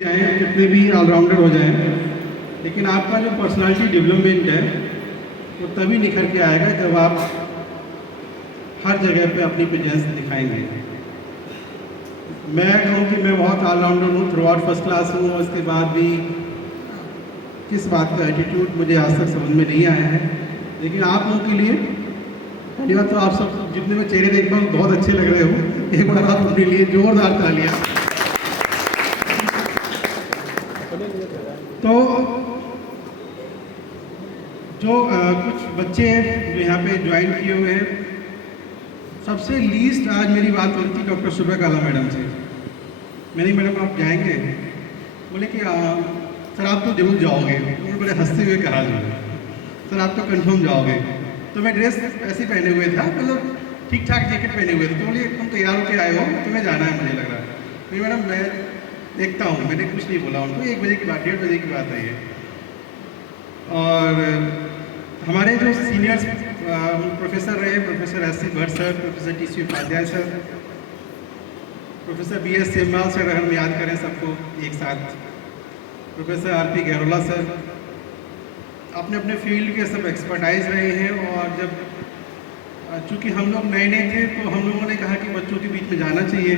चाहे कितने भी ऑलराउंडर हो जाएं, लेकिन आपका जो पर्सनालिटी डेवलपमेंट है वो तभी निखर के आएगा जब आप हर जगह पे अपनी प्रेजेंस दिखाएंगे। मैं कहूँ कि मैं बहुत ऑलराउंडर हूँ, थ्रू आउट फर्स्ट क्लास हूँ, उसके बाद भी किस बात का एटीट्यूड मुझे आज तक समझ में नहीं आया है। लेकिन आप लोगों के लिए पहली बात तो आप सब जितने मैं चेहरे देख रहा हूँ बहुत अच्छे लग रहे हो। एक बार आप अपने लिए जोरदार तालियां। तो जो कुछ बच्चे जो यहाँ पे ज्वाइन किए हुए हैं, सबसे लीस्ट आज मेरी बात हुई थी डॉक्टर सुब्रा काला मैडम से। मैंने मैडम आप जाएंगे? बोले कि सर आप तो जरूर जाओगे। उन्होंने बड़े हंसते हुए कहा जो सर आप तो कंफर्म जाओगे। तो मैं ड्रेस ऐसे पहने हुए था, मतलब ठीक ठाक जैकेट पहने हुए थे। तो बोले तुम तैयार होकर आए हो, तुम्हें जाना है मुझे लग रहा है। नहीं मैडम मैं देखता हूँ, मैंने कुछ नहीं बोला उनको। 1 बजे की बात, 1:30 बजे की बात है ये। और हमारे जो सीनियर्स प्रोफेसर रहे, professor S C. Bhatt sir, professor T C. Upadhyay sir, professor B S. Semwal sir, अगर हम याद करें सबको एक साथ, प्रोफेसर आर.पी. गहरोला सर, अपने अपने फील्ड के सब एक्सपर्टाइज रहे हैं। और जब चूँकि हम लोग नए नए थे तो हम लोगों ने कहा कि बच्चों के बीच में जाना चाहिए,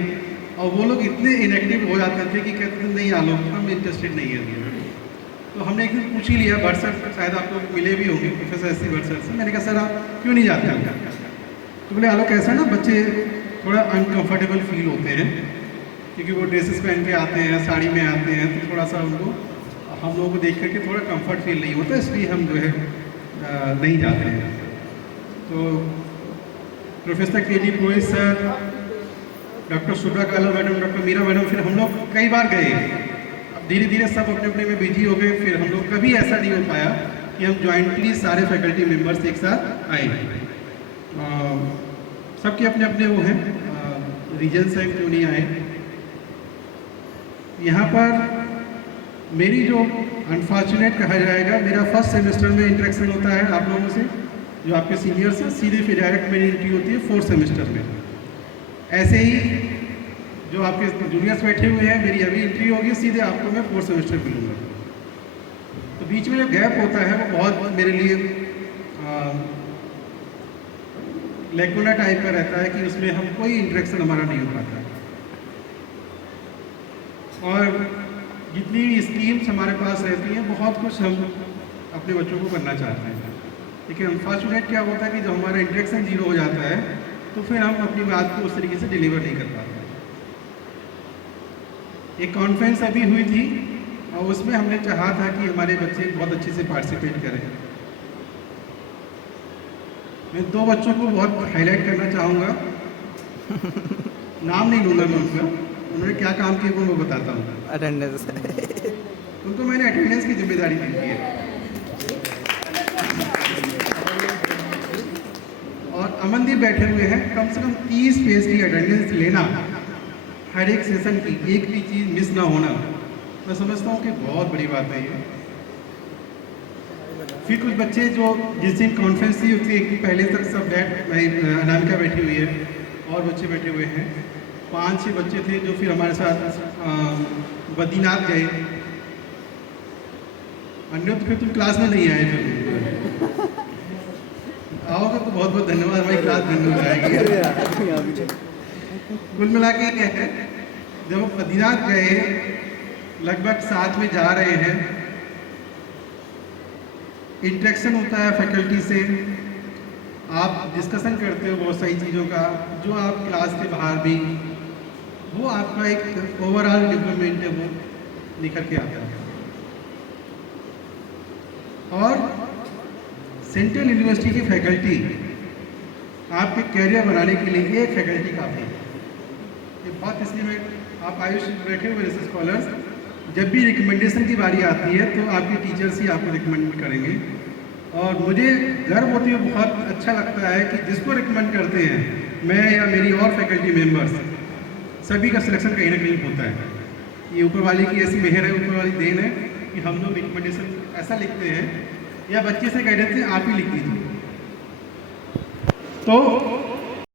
और वो लोग इतने इनएक्टिव हो जाते थे कि कहते थे नहीं आलोक हम इंटरेस्टेड नहीं है। तो हमने एक दिन पूछ ही लिया, भट्ट सर शायद आप लोग मिले भी होंगे, प्रोफेसर एस.सी. भट्ट सर से। मैंने कहा सर आप क्यों नहीं जाते हैं? तो बोले आलोक ऐसा ना बच्चे थोड़ा अनकंफर्टेबल फील होते हैं, क्योंकि वो ड्रेसेस पहन के आते हैं, साड़ी में आते हैं, तो थोड़ा सा उनको हम लोगों को देख करके थोड़ा कंफर्ट फील नहीं होता, इसलिए हम जो है नहीं जाते हैं। तो प्रोफेसर के.जी. पुरोहित सर, डॉक्टर सुब्रा काला मैडम, डॉक्टर मीरा मैडम, फिर हम लोग कई बार गए। अब धीरे धीरे सब अपने अपने में बिजी हो गए। फिर हम लोग कभी ऐसा नहीं हो पाया कि हम ज्वाइंटली सारे फैकल्टी मेंबर्स एक साथ आए। सबके अपने अपने वो हैं रीजन्स हैं, क्यों नहीं आए। यहाँ पर मेरी जो अनफॉर्चुनेट कहा जाएगा, मेरा फर्स्ट सेमेस्टर में इंटरेक्शन होता है आप लोगों से, जो आपके सीनियर्स हैं। सीधे फिर डायरेक्ट मेरी एंट्री होती है 4th सेमेस्टर में। ऐसे ही जो आपके जूनियर्स बैठे हुए हैं, मेरी अभी एंट्री होगी, सीधे आपको मैं 4th सेमेस्टर मिलूँगा। तो बीच में जो गैप होता है वो बहुत मेरे लिए लेकुना टाइप का रहता है कि उसमें हम कोई इंटरेक्शन हमारा नहीं हो पाता। और जितनी भी स्कीम्स हमारे पास रहती हैं, बहुत कुछ हम अपने बच्चों को करना चाहते हैं, लेकिन अनफॉर्चुनेट क्या होता है कि जब हमारा इंटरेक्शन जीरो हो जाता है तो फिर हम अपनी बात को उस तरीके से डिलीवर नहीं कर पाते। एक कॉन्फ्रेंस अभी हुई थी और उसमें हमने चाहा था कि हमारे बच्चे बहुत अच्छे से पार्टिसिपेट करें। मैं 2 बच्चों को बहुत हाईलाइट करना चाहूँगा, नाम नहीं लूँगा मैं उनका, उन्होंने क्या काम किया वो मैं बताता हूँ। अटेंडेंस उनको मैंने अटेंडेंस की जिम्मेदारी दी थी है। और अमनदीप बैठे हुए हैं, कम से कम 30 पेज की अटेंडेंस लेना, हर एक सेशन की एक भी चीज़ मिस ना होना, मैं समझता हूँ कि बहुत बड़ी बात है ये। फिर कुछ बच्चे जो जिस दिन कॉन्फ्रेंस थी उससे एक दिन पहले तक सब अनामिका बैठी हुई है और बच्चे बैठे हुए हैं। 5-6 बच्चे थे जो फिर हमारे साथ बद्रीनाथ गए। अन्य तो फिर तुम क्लास में नहीं आए, फिर आओगे तो बहुत बहुत धन्यवाद, हमारी क्लास धन्य हो जाएगी। कुल मिला के क्या है, जब हम बद्रीनाथ गए, लगभग साथ में जा रहे हैं, इंटरेक्शन होता है फैकल्टी से, आप डिस्कशन करते हो बहुत सारी चीज़ों का, जो आप क्लास के बाहर भी, वो आपका एक ओवरऑल डेवलपमेंट है वो निकल के आता है। और सेंट्रल यूनिवर्सिटी की फैकल्टी आपके कैरियर बनाने के लिए एक फैकल्टी काफ़ी है। ये बात इसलिए मैं, आप आयुष बैठे हुए रिसर्च स्कॉलर्स, जब भी रिकमेंडेशन की बारी आती है तो आपके टीचर्स ही आपको रिकमेंड करेंगे। और मुझे गर्व होती है, बहुत अच्छा लगता है कि जिसको रिकमेंड करते हैं, मैं या मेरी और फैकल्टी मेंबर्स, सभी का सिलेक्शन कहीं ना कहीं होता है। ये ऊपर वाले की ऐसी मेहर है, ऊपर वाली देन है कि हम लोग रिकमेंडेशन ऐसा लिखते हैं या बच्चे से कह देते हैं आप ही लिख दीजिए। तो